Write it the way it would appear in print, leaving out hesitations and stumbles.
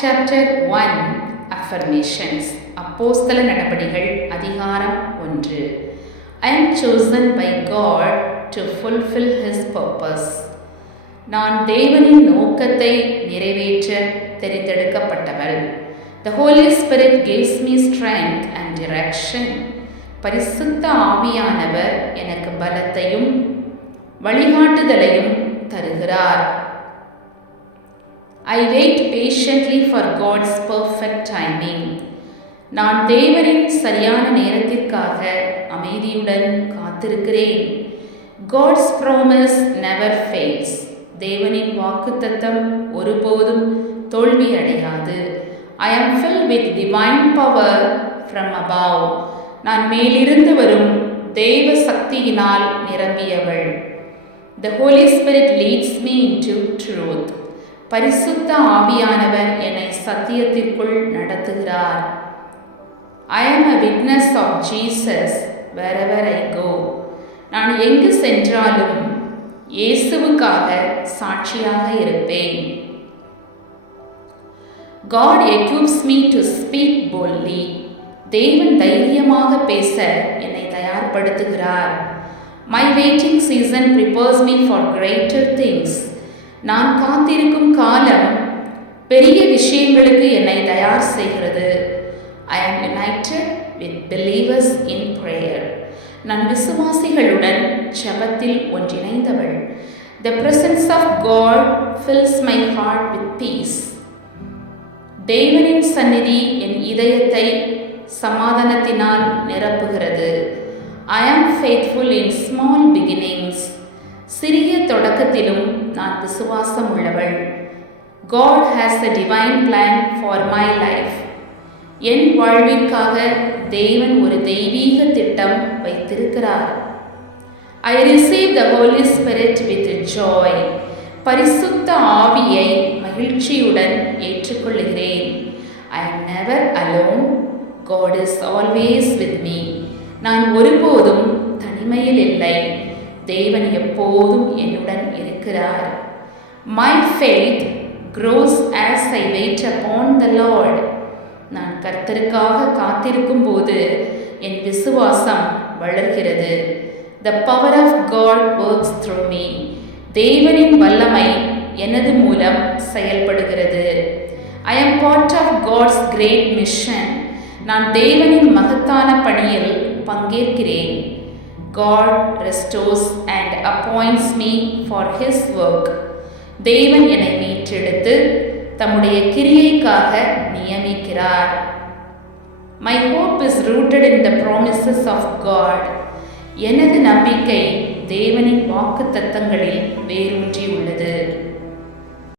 Chapter 1 Affirmations அப்போஸ்தல நடபடிகள் அதிகாரம் 1. I am chosen by God to fulfill His purpose. நான் தேவனின் நோக்கத்தை நிறைவேற்ற தெரிந்தெடுக்கப்பட்டவள். The Holy Spirit gives me strength and direction. பரிசுத்த ஆவியானவர் எனக்கு பலத்தையும் வழிகாட்டுதலையும் தருகிறார். I wait patiently for God's perfect timing. நான் தேவனின் சரியான நேரத்திற்காக அமைதியுடன் காத்திருக்கிறேன். God's promise never fails. தேவனின் வாக்குத்தத்தம் ஒருபோதும் தோல்வியடையாது. I am filled with divine power from above. நான் மேலிருந்து வரும் தேவ சக்தியினால் நிரம்பியவள். The Holy Spirit leads me into truth. பரிசுத்த ஆவியானவர் என்னை சத்தியத்திற்குள் நடத்துகிறார். I am a witness of Jesus wherever I go. நான் எங்கு சென்றாலும் இயேசுவுக்காக சாட்சியாக இருப்பேன். God equips me to speak boldly. தேவன் தைரியமாக பேச என்னை தயார்படுத்துகிறார். My waiting season prepares me for greater things. நான் காத்திருக்கும் காலம் பெரிய விஷயங்களுக்கு என்னை தயார் செய்கிறது. I am united with believers in prayer. நான் விசுவாசிகளுடன் ஜெபத்தில் ஒன்றிணைந்தவள். The presence of God fills my heart with peace. தேவனின் சந்நிதி என் இதயத்தை சமாதானத்தினால் நிரப்புகிறது. I am faithful in small beginnings. சிறிய தொடக்கத்திலும் நான் விசுவாசம் உள்ளவள். God has a divine plan for my life. என் வாழ்விற்காக தேவன் ஒரு தெய்வீக திட்டம் வைத்திருக்கிறார். I receive the Holy Spirit with joy. பரிசுத்த ஆவியை மகிழ்ச்சியுடன் ஏற்றுக்கொள்கிறேன். I am never alone. God is always with me. நான் ஒருபோதும் தனிமையில் இல்லை. தேவன் எப்போதும் என்னுடன் இருக்கிறார். My faith grows as I wait upon the Lord. நான் கர்த்தருக்காக காத்திருக்கும் போது என் விசுவாசம் வளர்கிறது. The power of God works through me. தேவனின் வல்லமை எனது மூலம் செயல்படுகிறது. I am part of God's great mission. நான் தேவனின் மகத்தான பணியில் பங்கேற்கிறேன். God restores and appoints me for His work. தேவன் என்னை மீட்டெடுத்து தம்முடைய கிரியைக்காக நியமிக்கிறார். My hope is rooted in the promises of God. எனது நம்பிக்கை தேவனின் வாக்குத்தத்தங்களில் வேரூன்றியுள்ளது.